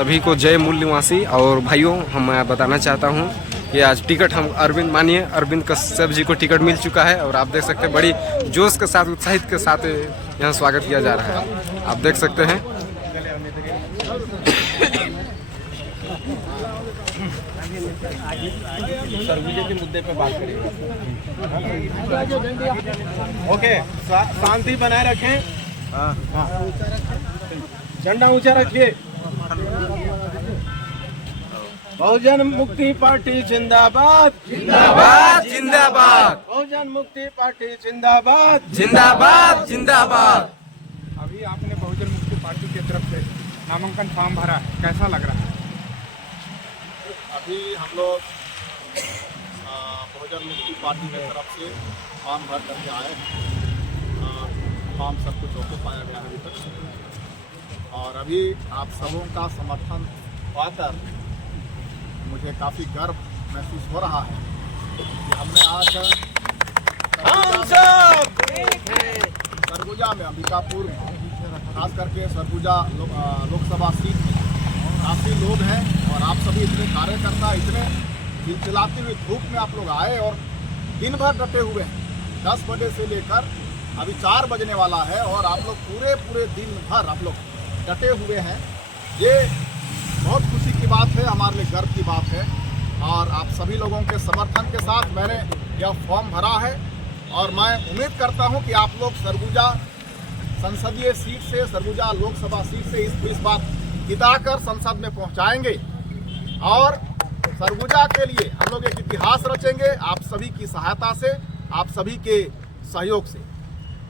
सभी को जय मूल निवासी। और भाइयों, हम बताना चाहता हूं कि आज टिकट हम अरविंद कश्यप जी को टिकट मिल चुका है। और आप देख सकते हैं बड़ी जोश के साथ, उत्साहित के साथ यहाँ स्वागत किया जा रहा है। आप देख सकते हैं। सरगुजा के मुद्दे पे बात करेंगे। ओके, शांति बनाए रखें। झंडा ऊंचा रखिए। बहुजन मुक्ति पार्टी जिंदाबाद, जिंदाबाद जिंदाबाद। बहुजन मुक्ति पार्टी जिंदाबाद, जिंदाबाद जिंदाबाद। अभी आपने बहुजन मुक्ति पार्टी की तरफ से नामांकन फॉर्म भरा है, कैसा लग रहा है? अभी हम लोग बहुजन मुक्ति पार्टी की तरफ से फॉर्म भर करके आए हैं। फॉर्म सब कुछ ओके पाया गया है अभी तक। और अभी आप सबों का समर्थन पाकर मुझे काफ़ी गर्व महसूस हो रहा है कि हमने आज सरगुजा में, अंबिकापुर में, खास करके सरगुजा लोकसभा सीट में काफ़ी लोग हैं। और आप सभी इतने कार्यकर्ता, इतने चिलचिलाती हुई धूप में आप लोग आए और दिन भर डटे हुए हैं। 10 बजे से लेकर अभी 4 बजने वाला है और आप लोग पूरे दिन भर आप लोग डटे हुए हैं। ये बहुत खुशी की बात है, हमारे लिए गर्व की बात है। और आप सभी लोगों के समर्थन के साथ मैंने यह फॉर्म भरा है। और मैं उम्मीद करता हूं कि आप लोग सरगुजा संसदीय सीट से, सरगुजा लोकसभा सीट से इस बात जिताकर संसद में पहुंचाएंगे। और सरगुजा के लिए हम लोग एक इतिहास रचेंगे, आप सभी की सहायता से, आप सभी के सहयोग से।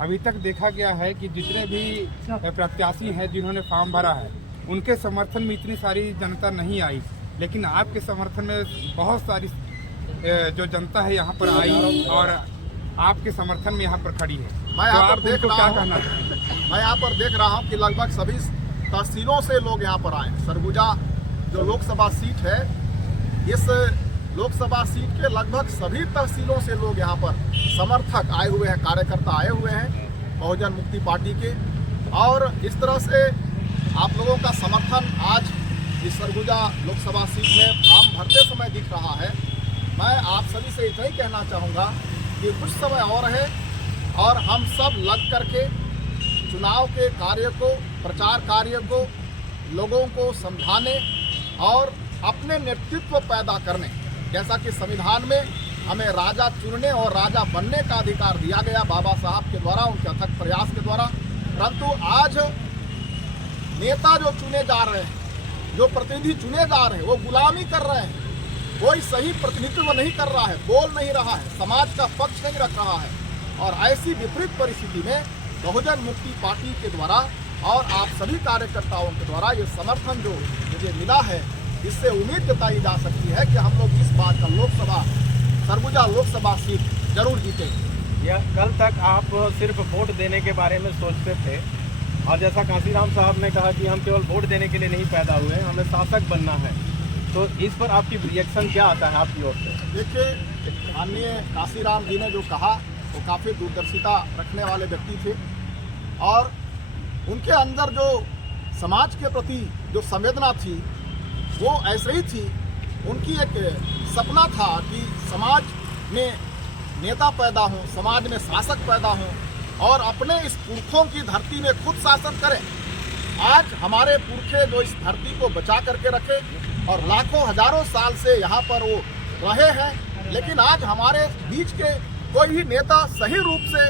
अभी तक देखा गया है कि जितने भी प्रत्याशी हैं जिन्होंने फॉर्म भरा है, उनके समर्थन में इतनी सारी जनता नहीं आई, लेकिन आपके समर्थन में बहुत सारी जो जनता है यहाँ पर आई और आपके समर्थन में यहाँ पर खड़ी है। मैं यहाँ पर देख रहा हूँ कि लगभग सभी तहसीलों से लोग यहाँ पर आए। सरगुजा जो लोकसभा सीट है, इस लोकसभा सीट के लगभग सभी तहसीलों से लोग यहाँ पर समर्थक आए हुए हैं, कार्यकर्ता आए हुए हैं बहुजन मुक्ति पार्टी के। और इस तरह से आप लोगों का समर्थन आज इस सरगुजा लोकसभा सीट में फॉर्म भरते समय दिख रहा है। मैं आप सभी से इतना ही कहना चाहूँगा कि कुछ समय और है और हम सब लग करके चुनाव के कार्य को, प्रचार कार्य को, लोगों को समझाने और अपने नेतृत्व पैदा करने, जैसा कि संविधान में हमें राजा चुनने और राजा बनने का अधिकार दिया गया बाबा साहब के द्वारा, उनके अथक प्रयास के द्वारा। परंतु आज नेता जो चुने जा रहे हैं, जो प्रतिनिधि चुने जा रहे हैं, वो गुलामी कर रहे हैं। कोई सही प्रतिनिधित्व नहीं कर रहा है, बोल नहीं रहा है, समाज का पक्ष नहीं रख रहा है। और ऐसी विपरीत परिस्थिति में बहुजन मुक्ति पार्टी के द्वारा और आप सभी कार्यकर्ताओं के द्वारा ये समर्थन जो मुझे मिला है, इससे उम्मीद जताई जा सकती है कि हम लोग इस बात का सरगुजा लोकसभा सीट जरूर जीतेंगे। या कल तक आप सिर्फ वोट देने के बारे में सोचते थे और जैसा काशीराम साहब ने कहा कि हम केवल वोट देने के लिए नहीं पैदा हुए, हमें शासक बनना है, तो इस पर आपकी रिएक्शन क्या आता है आपकी ओर से? देखिए, माननीय काशीराम जी ने जो कहा वो काफ़ी दूरदर्शिता रखने वाले व्यक्ति थे और उनके अंदर जो समाज के प्रति जो संवेदना थी वो ऐसे ही थी। उनकी एक सपना था कि समाज में नेता पैदा हों, समाज में शासक पैदा हों और अपने इस पुरखों की धरती में खुद शासन करें। आज हमारे पुरखे जो इस धरती को बचा करके रखे और लाखों हजारों साल से यहाँ पर वो रहे हैं, लेकिन आज हमारे बीच के कोई भी नेता सही रूप से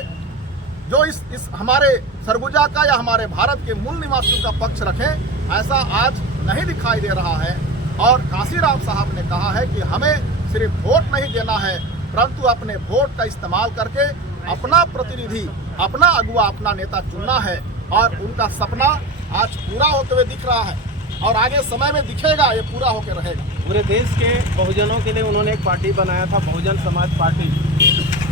जो इस हमारे सरगुजा का या हमारे भारत के मूल निवासियों का पक्ष रखें, ऐसा आज नहीं दिखाई दे रहा है। और काशीराम साहब ने कहा है कि हमें सिर्फ वोट नहीं देना है, परंतु अपने वोट का इस्तेमाल करके अपना प्रतिनिधि, अपना अगुवा, अपना नेता चुनना है। और उनका सपना आज पूरा होते हुए दिख रहा है और आगे समय में दिखेगा, ये पूरा होकर रहेगा। पूरे देश के बहुजनों के लिए उन्होंने एक पार्टी बनाया था, बहुजन समाज पार्टी।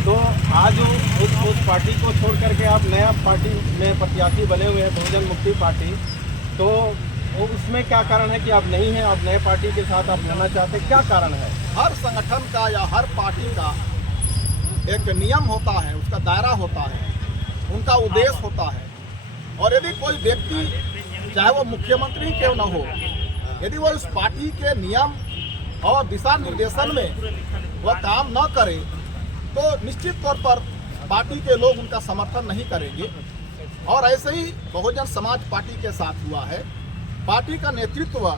तो आज उस पार्टी को छोड़ करके आप नया पार्टी में प्रत्याशी बने हुए हैं, बहुजन मुक्ति पार्टी। तो उसमें क्या कारण है कि आप नहीं हैं, आप नए पार्टी के साथ आप रहना चाहते हैं, क्या कारण है? हर संगठन का या हर पार्टी का एक नियम होता है, उसका दायरा होता है, उनका उद्देश्य होता है। और यदि कोई व्यक्ति, चाहे वो मुख्यमंत्री क्यों न हो, यदि वो इस पार्टी के नियम और दिशा निर्देशन में वह काम न करे तो निश्चित तौर पर पार्टी के लोग उनका समर्थन नहीं करेंगे। और ऐसे ही बहुजन समाज पार्टी के साथ हुआ है। पार्टी का नेतृत्व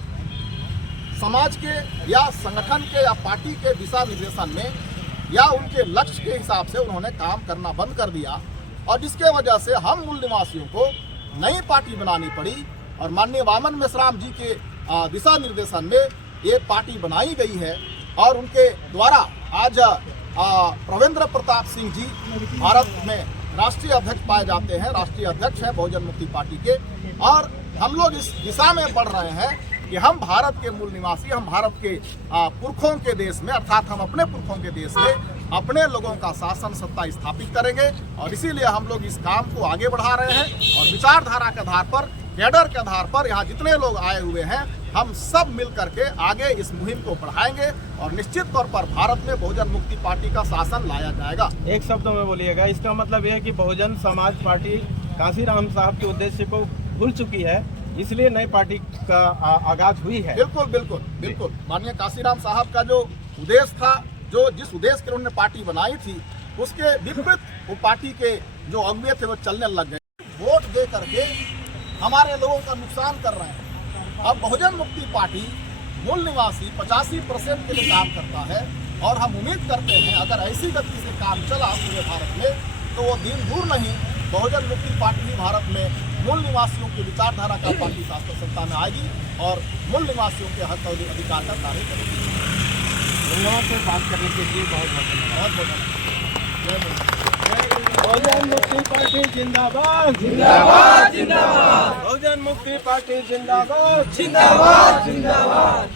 समाज के या संगठन के या पार्टी के दिशा निर्देशन में या उनके लक्ष्य के हिसाब से उन्होंने काम करना बंद कर दिया और जिसके वजह से हम मूल निवासियों को नई पार्टी बनानी पड़ी और माननीय वामन मेश्राम जी के दिशा निर्देशन में ये पार्टी बनाई गई है। और उनके द्वारा आज प्रवेंद्र प्रताप सिंह जी भारत में राष्ट्रीय अध्यक्ष पाए जाते हैं, राष्ट्रीय अध्यक्ष है बहुजन मुक्ति पार्टी के। और हम लोग इस दिशा में बढ़ रहे हैं कि हम भारत के मूल निवासी, हम भारत के पुरखों के देश में अर्थात हम अपने पुरखों के देश में अपने लोगों का शासन सत्ता स्थापित करेंगे। और इसीलिए हम लोग इस काम को आगे बढ़ा रहे हैं और विचारधारा के आधार पर, कैडर के आधार पर यहाँ जितने लोग आए हुए हैं हम सब मिल करके आगे इस मुहिम को बढ़ाएंगे और निश्चित तौर पर भारत में बहुजन मुक्ति पार्टी का शासन लाया जाएगा। एक शब्दों में बोलिएगा, इसका मतलब यह है कि बहुजन समाज पार्टी कांसीराम साहब के उद्देश्य को भूल चुकी है, इसलिए नई पार्टी का आगाज हुई है। बिल्कुल बिल्कुल बिल्कुल। माननीय कांसीराम साहब का जो उद्देश्य था, जो जिस उद्देश्य के उन्होंने पार्टी बनाई थी, उसके विपरीत वो पार्टी के जो अगुवे थे वो चलने लग गए। वोट दे करके हमारे लोगों का नुकसान कर रहे हैं। अब बहुजन मुक्ति पार्टी मूल निवासी 85% के लिए काम करता है और हम उम्मीद करते हैं अगर ऐसी गति से काम चला पूरे भारत में तो वो दिन दूर नहीं, बहुजन मुक्ति पार्टी ही भारत में मूल निवासियों की विचारधारा का पार्टी शासन सत्ता में आएगी और मूल निवासियों के हक और अधिकार का कार्य करेगी। धन्यवाद से बात करने के लिए बहुत बहुत बहुत बहुजन मुक्ति पार्टी जिंदाबाद जिंदाबाद जिंदाबाद। बहुजन मुक्ति पार्टी जिंदाबाद जिंदाबाद जिंदाबाद।